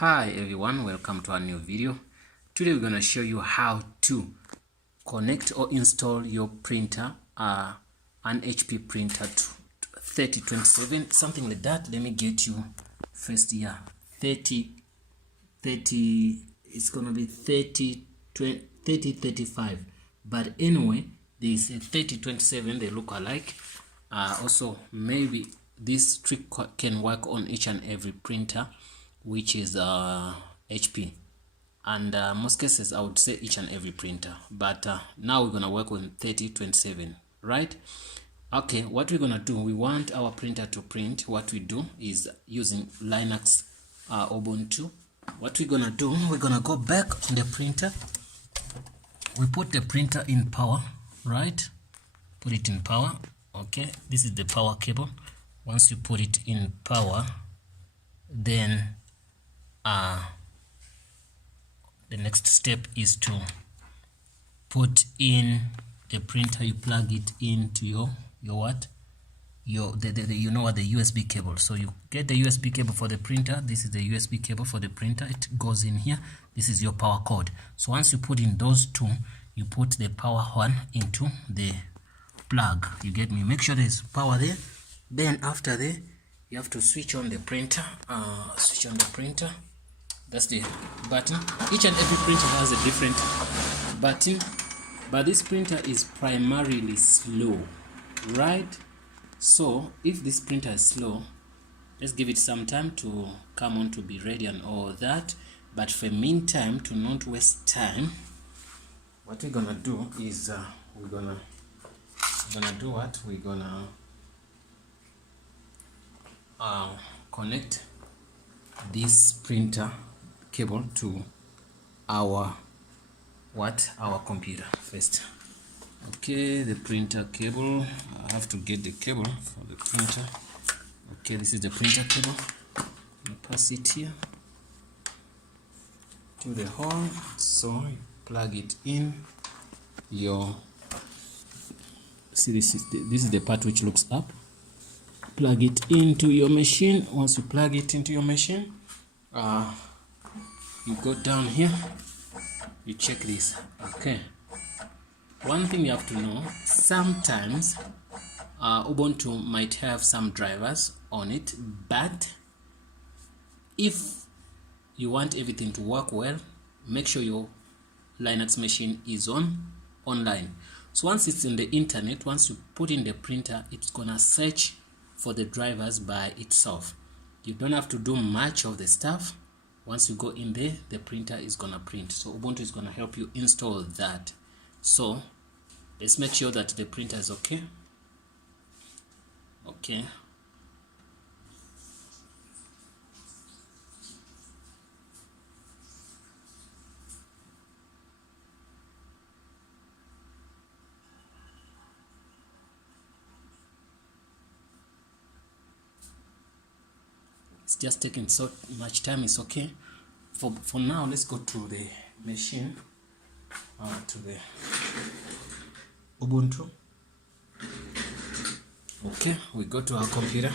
Hi everyone, welcome to our new video. Today we're going to show you how to connect or install your printer, an HP printer to 3027, something like that. Let me get you first here. 30, it's going to be 3035, but anyway, they say 3027, they look alike. Also, maybe this trick can work on each and every printer which is HP, and most cases I would say each and every printer, but now we're gonna work on 3027, right? Okay, what we're gonna do, we want our printer to print. What we do is using Linux Ubuntu. What we're gonna do, we're gonna go back on the printer. We put the printer in power, right? Put it in power. Okay, this is the power cable. Once you put it in power, then the next step is to put in the printer. You plug it into your what, you know what, the USB cable. So you get the USB cable for the printer. This is the USB cable for the printer. It goes in here. This is your power cord. So once you put in those two, you put the power one into the plug. You get me? Make sure there's power there. Then after that, you have to switch on the printer. Switch on the printer. That's the button. Each and every printer has a different button, but this printer is primarily slow, right? So if this printer is slow, let's give it some time to come on to be ready and all that. But for meantime, to not waste time, what we're gonna do is we're gonna do what? We're gonna connect this printer cable to our computer first. Okay, the printer cable, I have to get the cable for the printer. Okay, this is the printer cable. You pass it here to the hole. So you plug it in your, see, this is the part which looks up. Plug it into your machine. Once you plug it into your machine, you go down here, you check this. Okay, one thing you have to know, sometimes Ubuntu might have some drivers on it, but if you want everything to work well, make sure your Linux machine is online. So once it's in the internet, once you put in the printer, it's gonna search for the drivers by itself. You don't have to do much of the stuff. Once you go in there, the printer is gonna print. So Ubuntu is gonna help you install that. So let's make sure that the printer is okay. Okay. It's just taking so much time. It's okay. For now, let's go to the machine, to the Ubuntu. Okay, we go to our computer.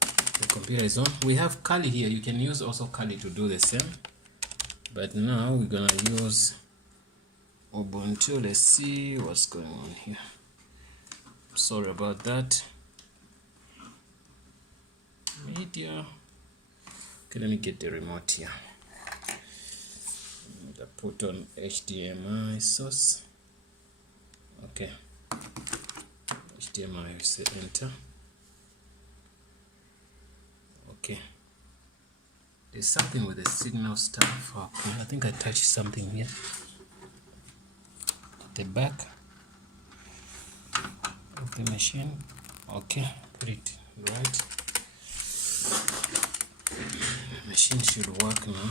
The computer is on. We have Kali here. You can use also Kali to do the same, but now we're gonna use Ubuntu. Let's see what's going on here. Sorry about that. Media. Okay, let me get the remote here. I put on HDMI source. Okay, HDMI, say enter. Okay, there's something with the signal stuff. Okay, I think I touched something here. The back of the machine. Okay, put it right. The machine should work now.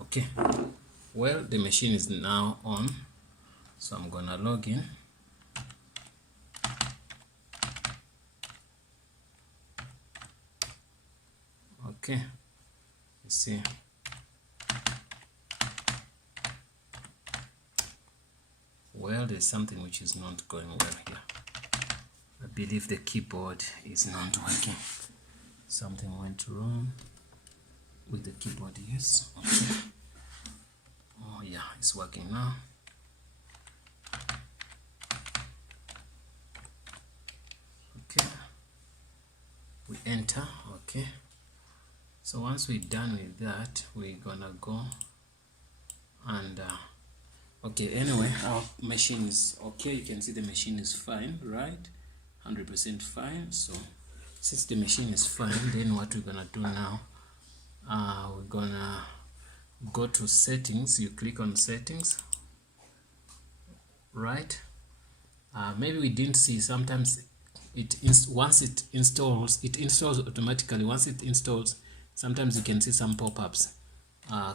Okay, well, the machine is now on, so I'm gonna log in. Okay, you see, well, there's something which is not going well here. I believe the keyboard is not working. Something went wrong. with the keyboard. Yes. Okay. Oh yeah, it's working now. Okay, we enter. Okay, so once we're done with that, we're gonna go and okay, anyway, our machine is okay. You can see the machine is fine, right? 100% fine. So since the machine is fine, then what we're gonna do now, we're gonna go to settings. You click on settings, right? Maybe we didn't see, sometimes once it installs automatically. Once it installs, sometimes you can see some pop-ups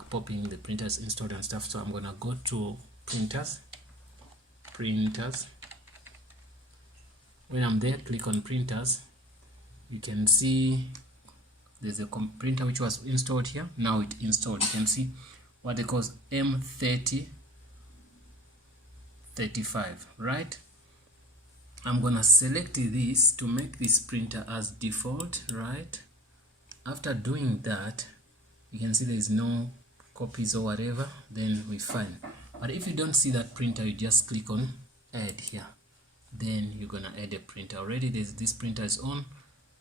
popping, the printers installed and stuff. So I'm gonna go to printers. When I'm there, click on printers. You can see there's a printer which was installed here. Now it installed. You can see what they call M3035, right? I'm gonna select this to make this printer as default, right? After doing that, you can see there is no copies or whatever, then we're fine. But if you don't see that printer, you just click on add here, then you're gonna add a printer. Already this printer is on.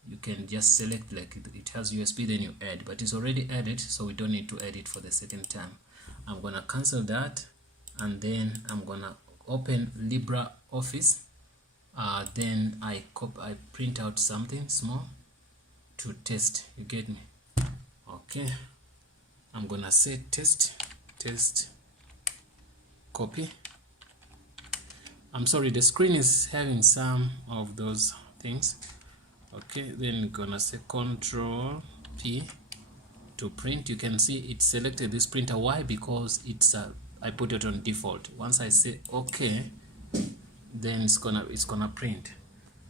You can just select, like it has USB, then you add, but it's already added, so we don't need to add it for the second time. I'm gonna cancel that, and then I'm gonna open LibreOffice. Then I print out something small to test. You get me? Okay, I'm gonna say test copy. I'm sorry, the screen is having some of those things. Okay, then you're gonna say Control P to print. You can see it selected this printer. Why? Because it's I put it on default. Once I say okay, then it's gonna print.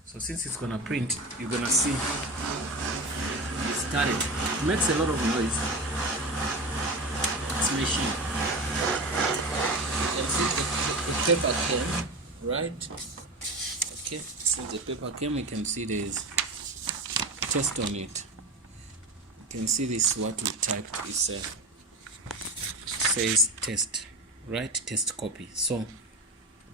So since it's gonna print, you're gonna see it started. It makes a lot of noise. It's machine. You can see the paper came, right? Okay, since the paper came, you can see there's test on it. You can see this, what we typed is says test, right? Test copy. So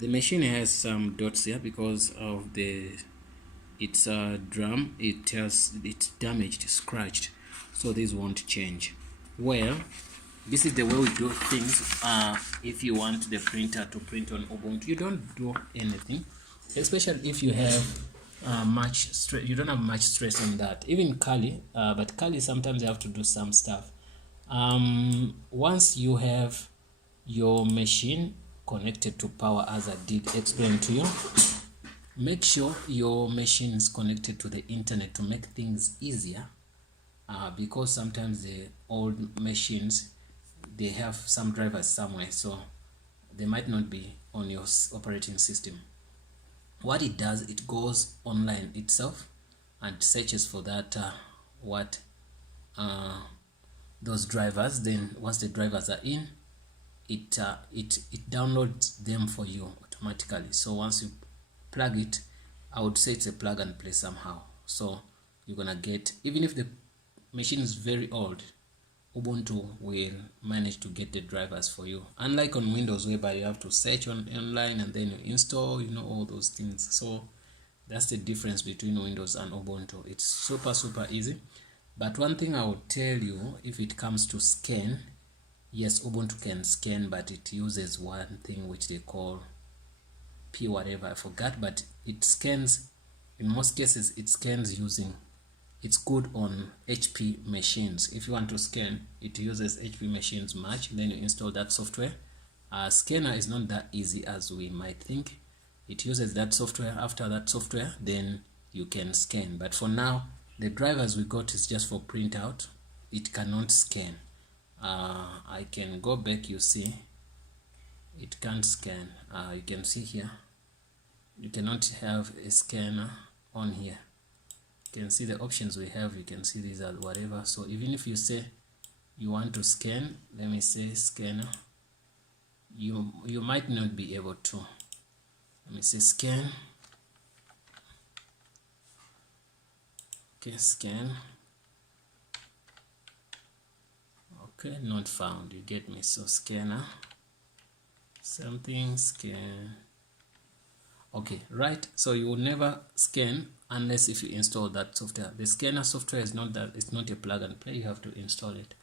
the machine has some dots here because of its drum. It's damaged, scratched, so this won't change. Well, this is the way we do things. If you want the printer to print on Ubuntu, you don't do anything, especially if you have much stress. You don't have much stress on that. Even Kali, but Kali sometimes you have to do some stuff. Once you have your machine connected to power, as I did explain to you, make sure your machine is connected to the internet to make things easier, because sometimes the old machines, they have some drivers somewhere, so they might not be on your operating system. What it does, it goes online itself and searches for that those drivers. Then once the drivers are in, it downloads them for you automatically. So once you plug it, I would say it's a plug and play somehow. So you're gonna get, even if the machine is very old, Ubuntu will manage to get the drivers for you, unlike on Windows, whereby you have to search online and then you install, all those things. So that's the difference between Windows and Ubuntu. It's super easy. But one thing I would tell you, if it comes to scan, yes, Ubuntu can scan, but it uses one thing which they call P whatever, I forgot, but it scans, in most cases it scans using, it's good on HP machines. If you want to scan, it uses HP machines much. Then you install that software. Scanner is not that easy as we might think. It uses that software. After that software, then you can scan. But for now, the drivers we got is just for printout. It cannot scan. I can go back, you see, it can't scan. You can see here, you cannot have a scanner on here. You can see the options we have. You can see these are whatever. So even if you say you want to scan, let me say scanner, you might not be able to. Let me say scan. Okay, scan. Okay, not found, you get me. So scanner, something scan. Okay, right. So you will never scan unless if you install that software. The scanner software is not that, it's not a plug and play, you have to install it.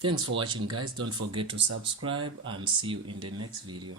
Thanks for watching, guys. Don't forget to subscribe and see you in the next video.